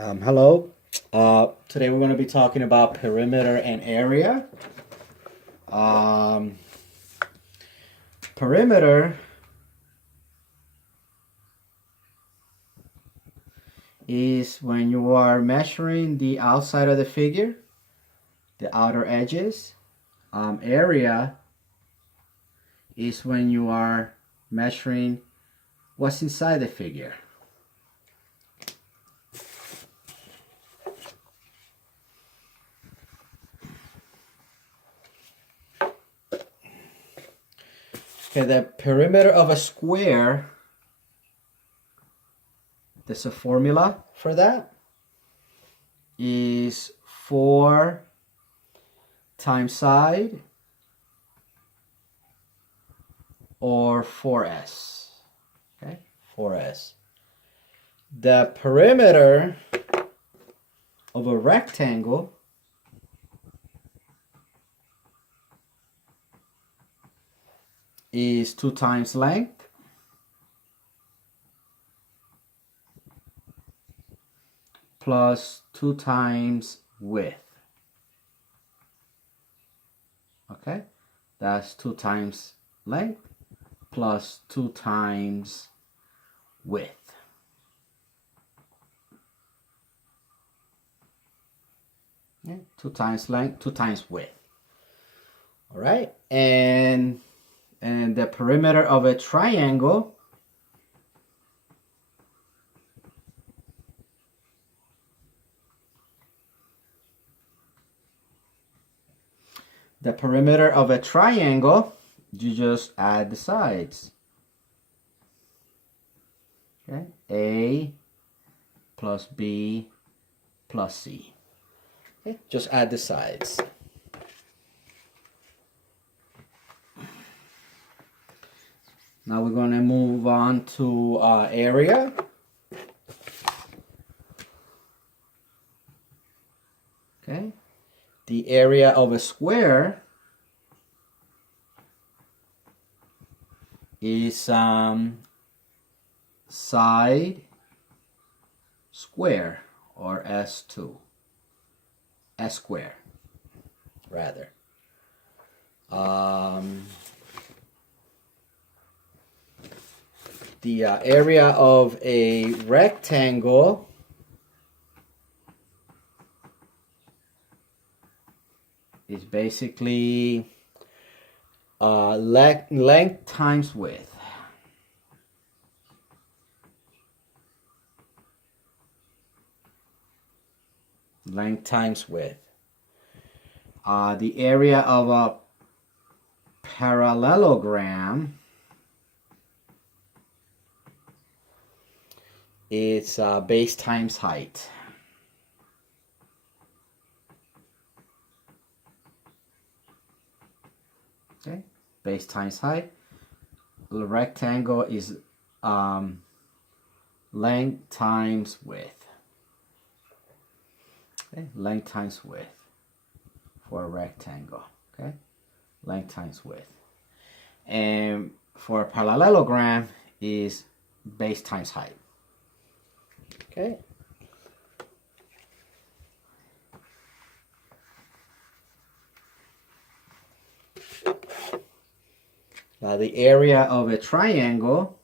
Hello. Today we're going to be talking about perimeter and area. Um, Perimeter is when you are measuring the outside of the figure, the outer edges. Area is when you are measuring what's inside the figure. Okay, the perimeter of a square, there's a formula for that, is 4 times side or 4s. Okay, 4s. The perimeter of a rectangle is 2 times length plus 2 times width. Okay, that's 2 times length plus 2 times width. Okay, 2 times length, 2 times width. All right, and the perimeter of a triangle you just add the sides. Okay, A plus B plus C. Okay, just add the sides. Now we're going to move on to area. Okay, the area of a square is side square, or S2. S square, rather. The area of a rectangle is basically length times width. Length times width. The area of a parallelogram is base times height. Okay, base times height. The rectangle is length times width. Okay, length times width for a rectangle. Okay, length times width. And for a parallelogram is base times height. Okay. Now the area of a triangle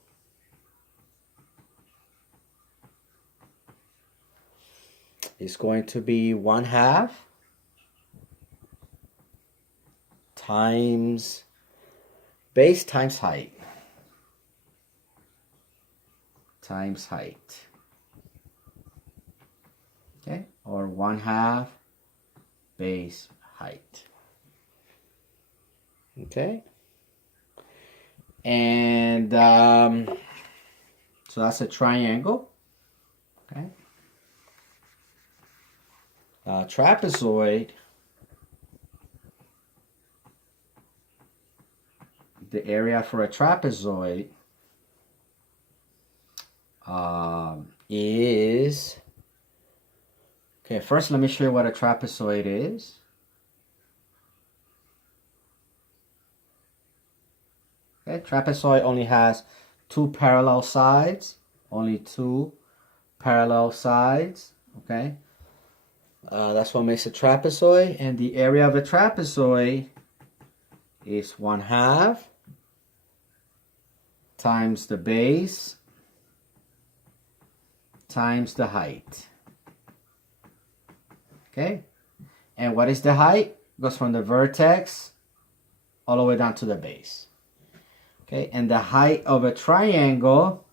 is going to be 1/2 times base times height times height. Okay, or 1/2 base height. Okay, and so that's a triangle. Okay, trapezoid, the area for a trapezoid is, okay, first let me show you what a trapezoid is. Okay, trapezoid only has 2 parallel sides, only 2 parallel sides. Okay, that's what makes a trapezoid, and the area of a trapezoid is 1/2 times the base times the height. Okay, and what is the height? Goes from the vertex all the way down to the base. Okay, and the height of a triangle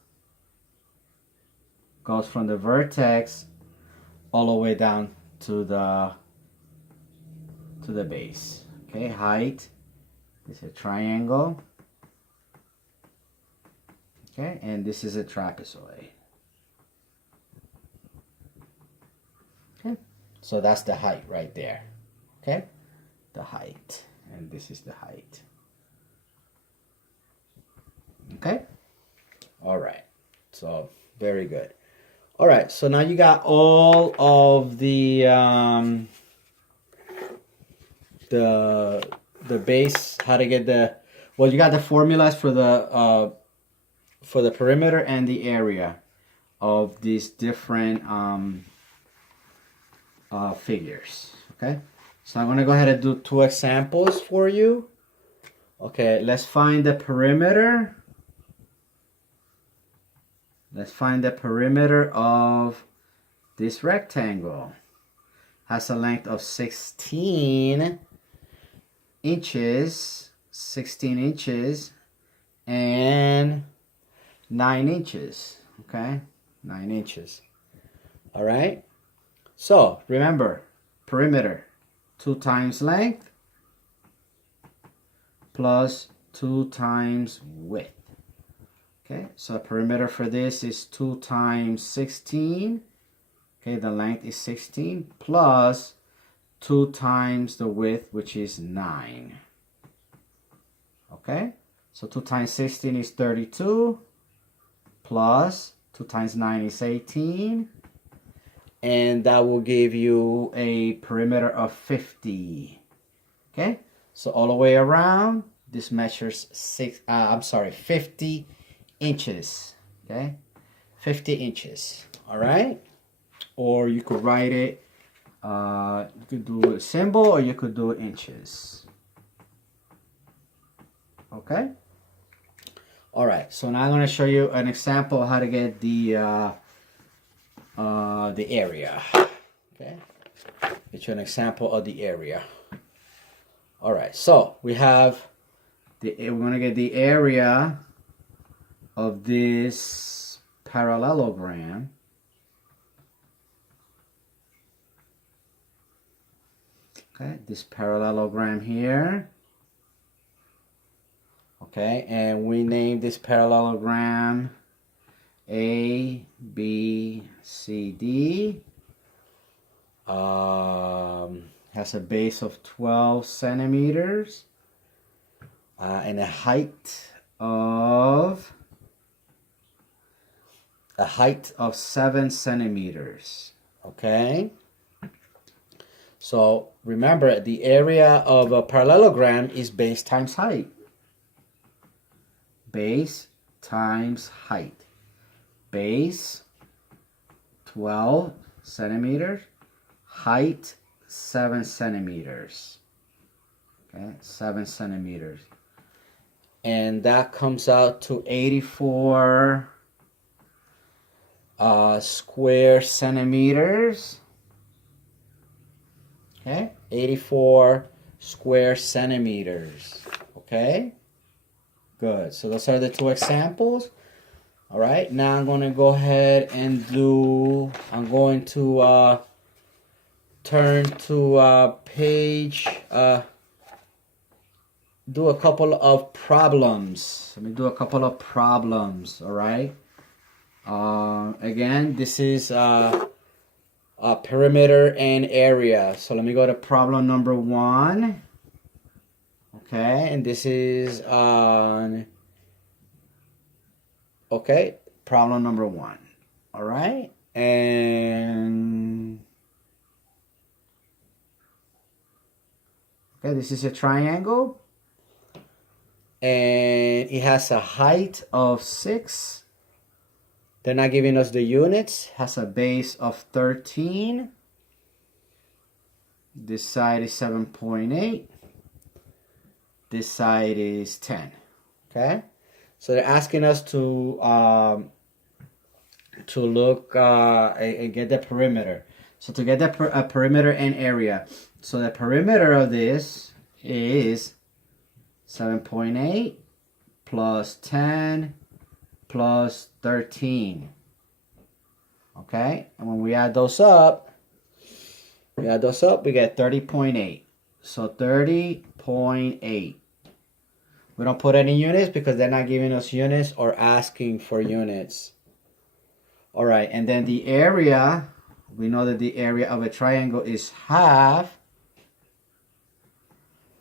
goes from the vertex all the way down to the base. Okay, height is a triangle. Okay, and this is a trapezoid. Okay, so that's the height right there. Okay, the height, and this is the height. Okay, all right, so very good. All right, so now you got all of the base, how to get the, well, you got the formulas for the perimeter and the area of these different figures. Okay, so I'm gonna go ahead and do 2 examples for you. Okay, let's find the perimeter. Let's find the perimeter of this rectangle. Has a length of 16 inches, 16 inches, and 9 inches. Okay, 9 inches. All right, so remember, perimeter, 2 times length plus 2 times width. Okay, so perimeter for this is 2 times 16. Okay, the length is 16 plus 2 times the width, which is 9. Okay, so 2 times 16 is 32 plus 2 times 9 is 18. And that will give you a perimeter of 50. Okay, so all the way around, this measures 50 inches. Okay, 50 inches. All right, or you could write it, you could do a symbol or you could do inches. Okay, all right, so now I'm going to show you an example of how to get the area. Okay, get you an example of the area. All right, so we have we're going to get the area of this parallelogram. Okay, this parallelogram here. Okay, and we name this parallelogram A, B, C, D. Has a base of 12 centimeters and a height of 7 centimeters. Okay, so remember, the area of a parallelogram is base times height. Base times height. Base 12 centimeters, height 7 centimeters. Okay, 7 centimeters. And that comes out to 84 square centimeters. Okay, 84 square centimeters. Okay, good. So those are the 2 examples. All right, now I'm going to go ahead and I'm going to turn to page, do a couple of problems. Let me do a couple of problems, all right? Again, this is perimeter and area. So let me go to problem number 1. Okay, and this is okay, problem number 1. All right, and okay, this is a triangle, and it has a height of 6 They're not giving us the units. Has a base of 13. This side is 7.8. This side is 10. Okay, so they're asking us to look and get the perimeter. So to get the perimeter and area, so the perimeter of this is 7.8 plus 10 plus 13. Okay, and when we add those up, we get 30.8. So 30.8. We don't put any units because they're not giving us units or asking for units. All right, and then the area, we know that the area of a triangle is half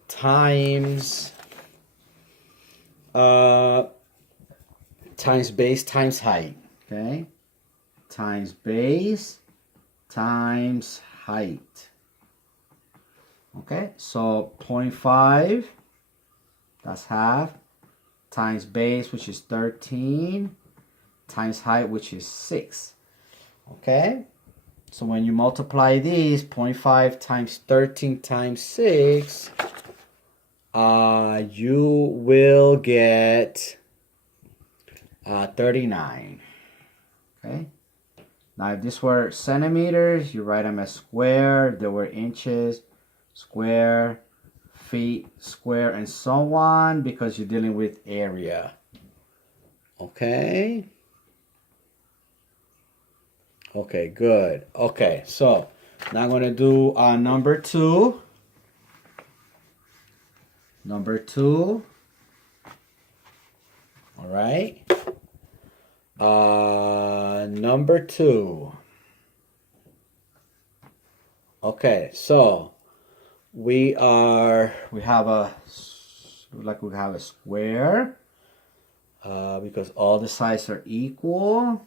times base times height. Okay, times base times height. Okay, so 0.5, that's half, times base, which is 13, times height, which is 6. Okay, so when you multiply these, 0.5 times 13 times 6, you will get 39. Okay, now if this were centimeters, you write them as square. There were inches, square, feet, square, and so on, because you're dealing with area. Okay. Okay, good. Okay, so now I'm going to do number 2. Number 2. All right. Number 2. Okay, so we have a square because all the sides are equal.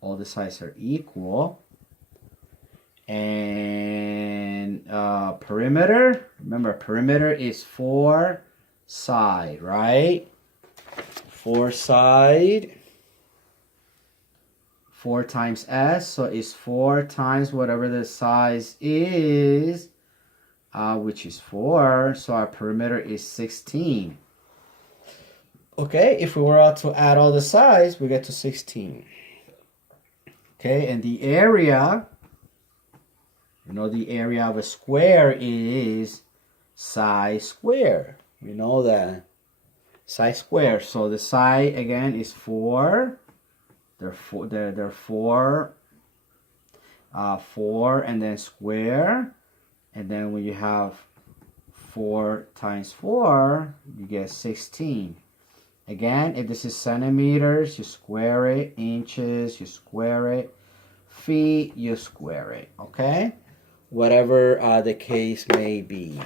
All the sides are equal. And perimeter, remember perimeter is 4 side, right? 4 side, 4 times s, so it's 4 times whatever the size is, which is 4, so our perimeter is 16. Okay, if we were to add all the sides, we get to 16. Okay, and the area, you know, the area of a square is side square. We know that. Side square. So the side again is 4. They're 4, 4, and then square. And then when you have 4 times 4, you get 16. Again, if this is centimeters, you square it. Inches, you square it. Feet, you square it. Okay? Whatever the case may be.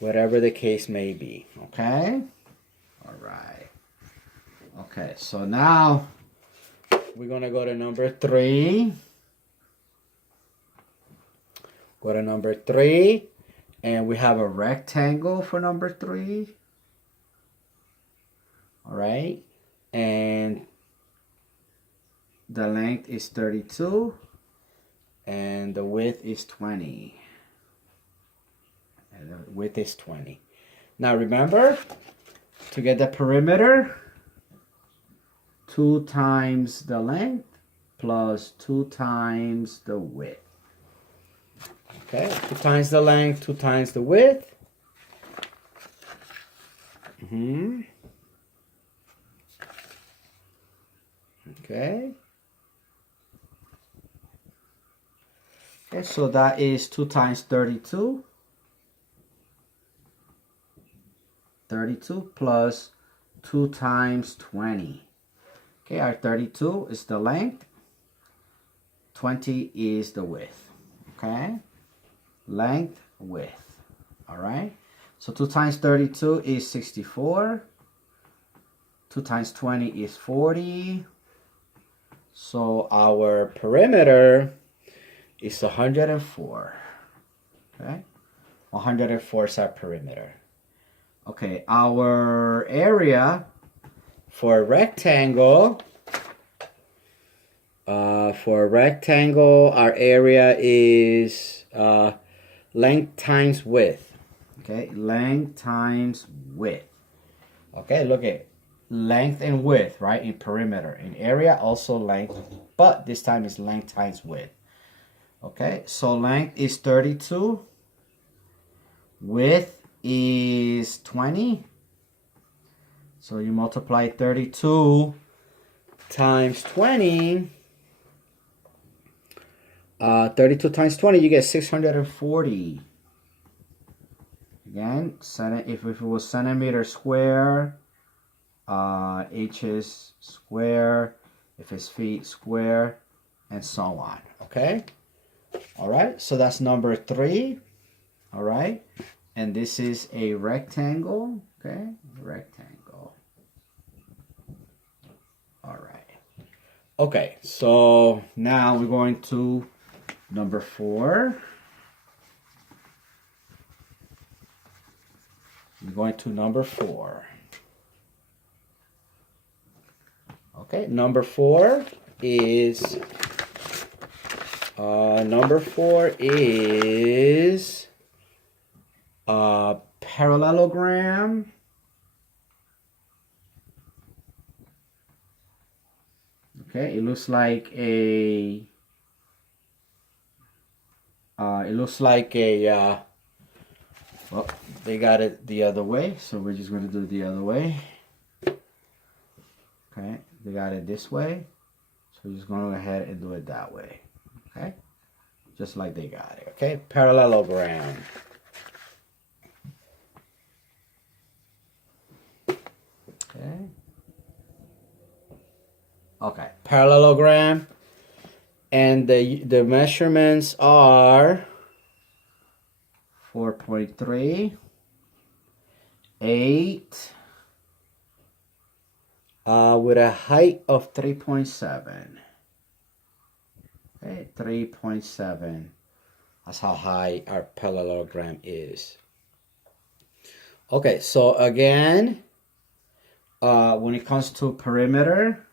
Whatever the case may be. Okay? All right. Okay, so now we're going to go to number 3. Go to number 3. And we have a rectangle for number 3. All right. And the length is 32. And the width is 20. And the width is 20. Now remember, to get the perimeter, 2 times the length plus 2 times the width. Okay, 2 times the length, 2 times the width. Okay. Okay, so that is 2 times 32. 32 plus 2 times 20. Okay, our 32 is the length. 20 is the width. Okay, length, width. All right, so 2 times 32 is 64. 2 times 20 is 40. So our perimeter is 104. Okay, 104 is our perimeter. Okay, our area for a rectangle, our area is length times width. Okay, length times width. Okay, look at length and width, right? In perimeter. In area, also length, but this time is length times width. Okay, so length is 32. Width is 20. So you multiply 32 times 20. 32 times 20, you get 640. Again, if it was centimeter square, inches square, if it's feet square, and so on. Okay? All right, so that's number 3. All right, and this is a rectangle. Okay, rectangle. All right. Okay, so now we're going to number 4. We're going to number 4. Okay, number 4 is parallelogram. Okay, it looks like a well, they got it the other way, so we're just going to do it the other way. Okay, they got it this way, so we're just going to go ahead and do it that way. Okay, just like they got it. Okay, parallelogram. Okay. Okay, parallelogram, and the measurements are 4.3, 8, with a height of 3.7. Okay, 3.7. That's how high our parallelogram is. Okay, so again, when it comes to perimeter,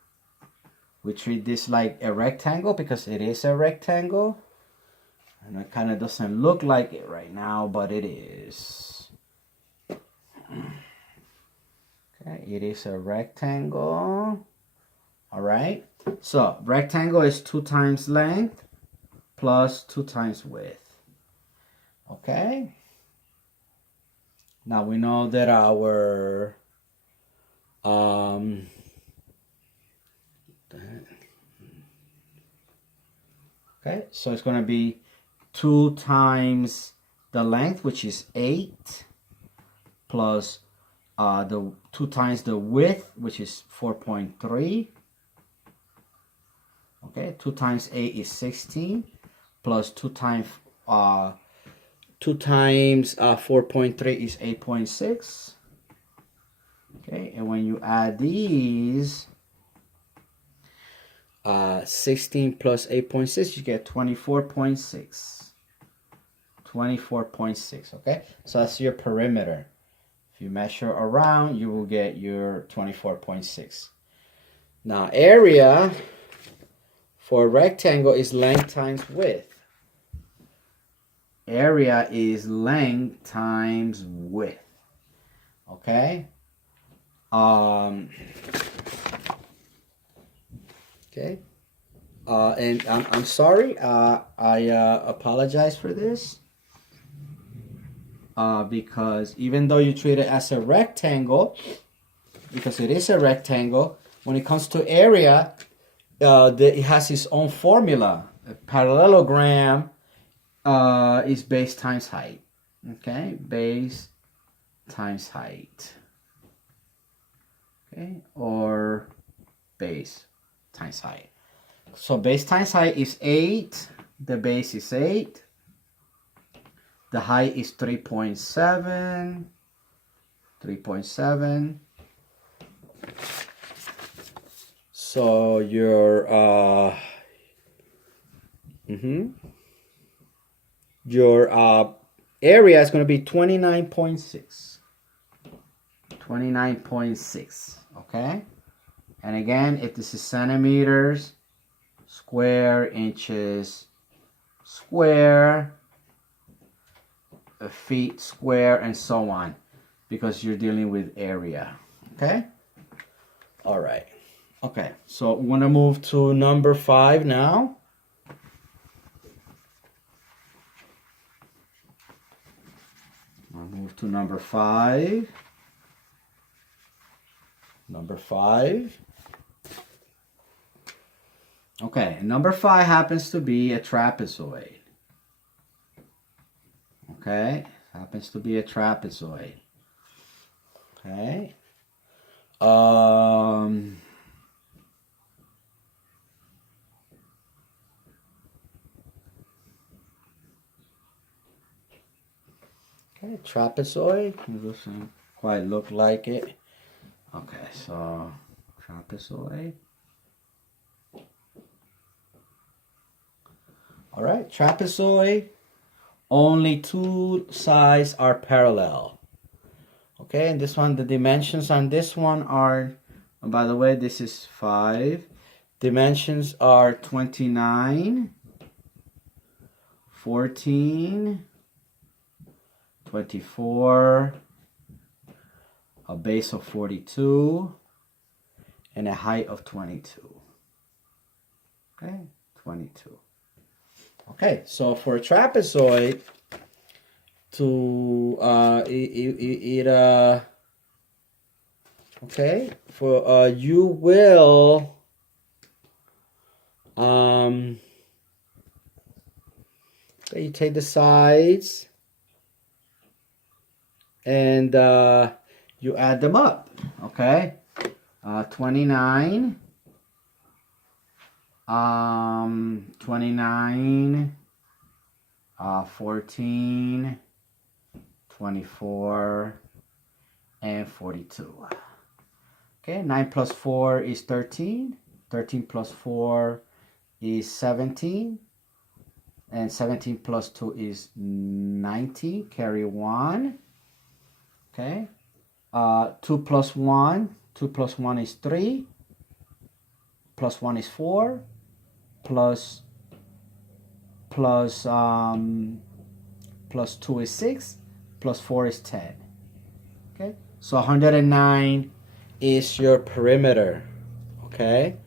we treat this like a rectangle because it is a rectangle. And it kind of doesn't look like it right now, but it is. Okay, it is a rectangle. All right. So rectangle is 2 times length plus 2 times width. Okay. Now we know that our okay, so it's going to be 2 times the length, which is 8, plus the 2 times the width, which is 4.3. Okay, 2 times 8 is 16, plus 2 times 4.3 is 8.6. Okay, and when you add these, 16 plus 8.6, you get 24.6. 24.6, okay? So that's your perimeter. If you measure around, you will get your 24.6. Now, area for a rectangle is length times width. Area is length times width. Okay? Okay. And I'm sorry. I apologize for this. Because even though you treat it as a rectangle, because it is a rectangle, when it comes to area, it has its own formula. A parallelogram is base times height. Okay, base times height. Okay, or base times height. So base times height is 8. The base is 8. The height is 3.7. 3.7. So your area is going to be 29.6. 29.6. Okay. And again, if this is centimeters, square, inches, square, feet, square, and so on, because you're dealing with area. Okay? All right. Okay, so we're going to move to number 5 now. I'll move to number 5. Number 5. Okay, number 5 happens to be a trapezoid. Okay, happens to be a trapezoid. Okay. Okay, trapezoid. It doesn't quite look like it. Okay, so trapezoid. All right, trapezoid. Only 2 sides are parallel. Okay, and this one, the dimensions on this one are, and by the way, this is 5. Dimensions are 29, 14, 24, a base of 42, and a height of 22. Okay, 22. Okay, so for a trapezoid, to okay, for you will okay, you take the sides and you add them up. Okay, 29, 29, 14, 24, and 42. Okay, 9 plus 4 is 13. 13 plus 4 is 17. And 17 plus 2 is 19. Carry 1. Okay. 2 plus 1. 2 plus 1 is 3. Plus 1 is 4. Plus 2 is 6. Plus 4 is 10. Okay. So 109 is your perimeter. Okay.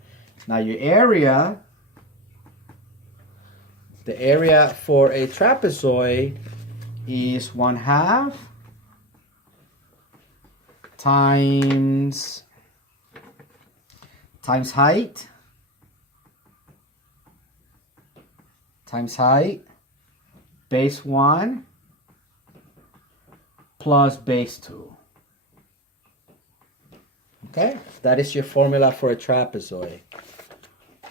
Now your area, the area for a trapezoid is 1/2 times height base 1 plus base 2. Okay, that is your formula for a trapezoid.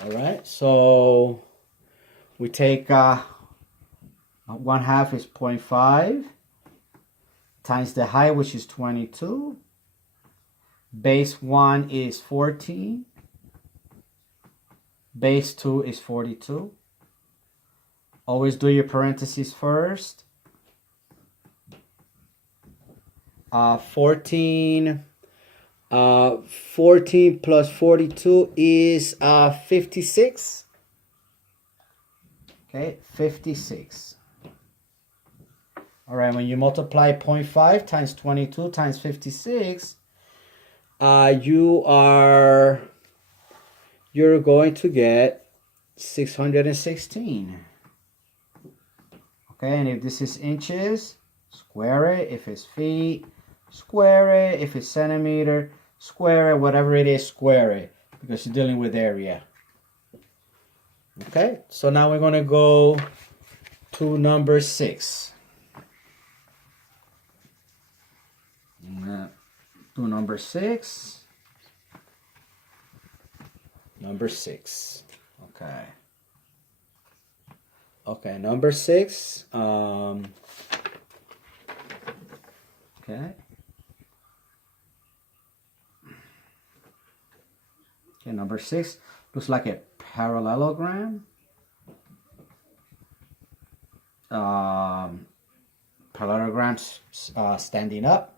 All right, so we take 1/2 is 0.5 times the height, which is 22. Base 1 is 14. Base 2 is 42. Always do your parentheses first. 14 plus 42 is 56. Okay, 56. All right, when you multiply 0.5 times 22 times 56, you're going to get 616. Okay, and if this is inches, square it. If it's feet, square it. If it's centimeter, square it. Whatever it is, square it, because you're dealing with area. Okay, so now we're going to go to number 6. To number 6. Number 6. Okay. Okay, number 6. Okay. Okay, number 6 looks like a parallelogram. Parallelograms standing up.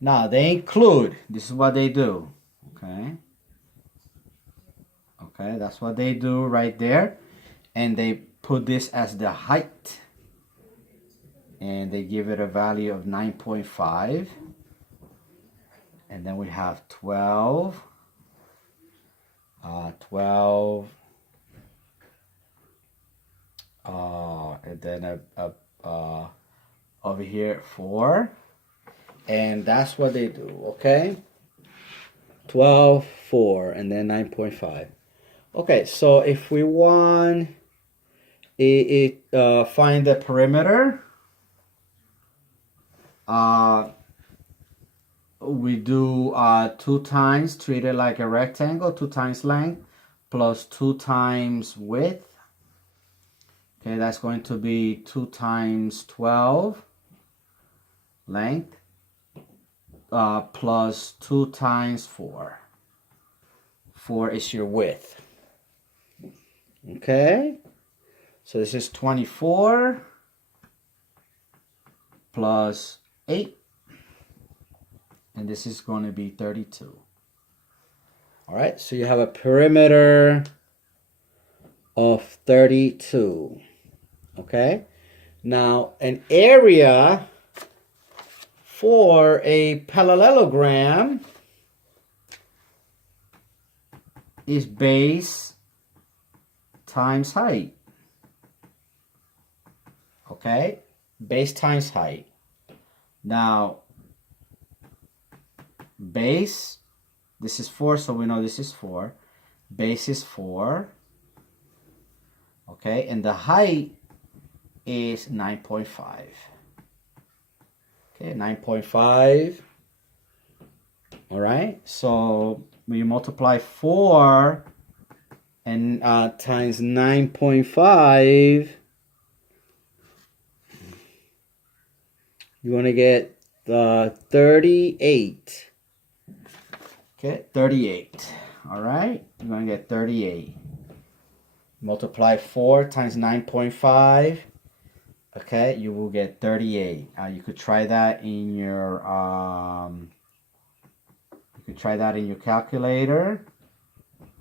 Now they include, this is what they do. Okay. Okay, that's what they do right there. And they put this as the height. And they give it a value of 9.5. And then we have 12. 12. And then over here 4. And that's what they do, okay? 12, 4, and then 9.5. Okay, so if we want find the perimeter, we do 2 times, treat it like a rectangle, 2 times length plus 2 times width. Okay, that's going to be 2 times 12 length plus 2 times 4. 4 is your width. Okay, so this is 24 plus 8, and this is going to be 32. All right, so you have a perimeter of 32. Okay, now an area for a parallelogram is base times height. Okay, base times height. Now, base, this is 4, so we know this is 4. Base is 4. Okay, and the height is 9.5. Okay, 9.5. All right, so when you multiply 4 and times 9.5, you're going to get 38. Okay, 38. All right, you're going to get 38. Multiply 4 times 9.5. Okay, you will get 38. You could try that in your calculator.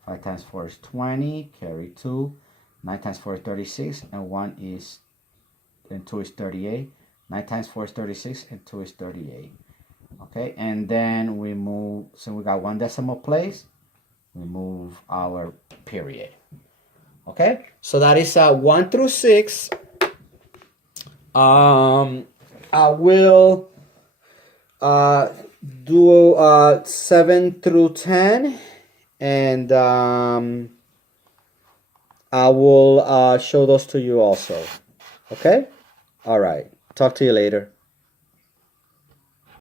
5 times 4 is 20. Carry 2. 9 times 4 is 36, and 2 is 38. 9 times 4 is 36, and 2 is 38. Okay, and then we move. So we got 1 decimal place. We move our period. Okay, so that is 1 through 6. I will do 7 through 10, and I will show those to you also. Okay, all right, talk to you later.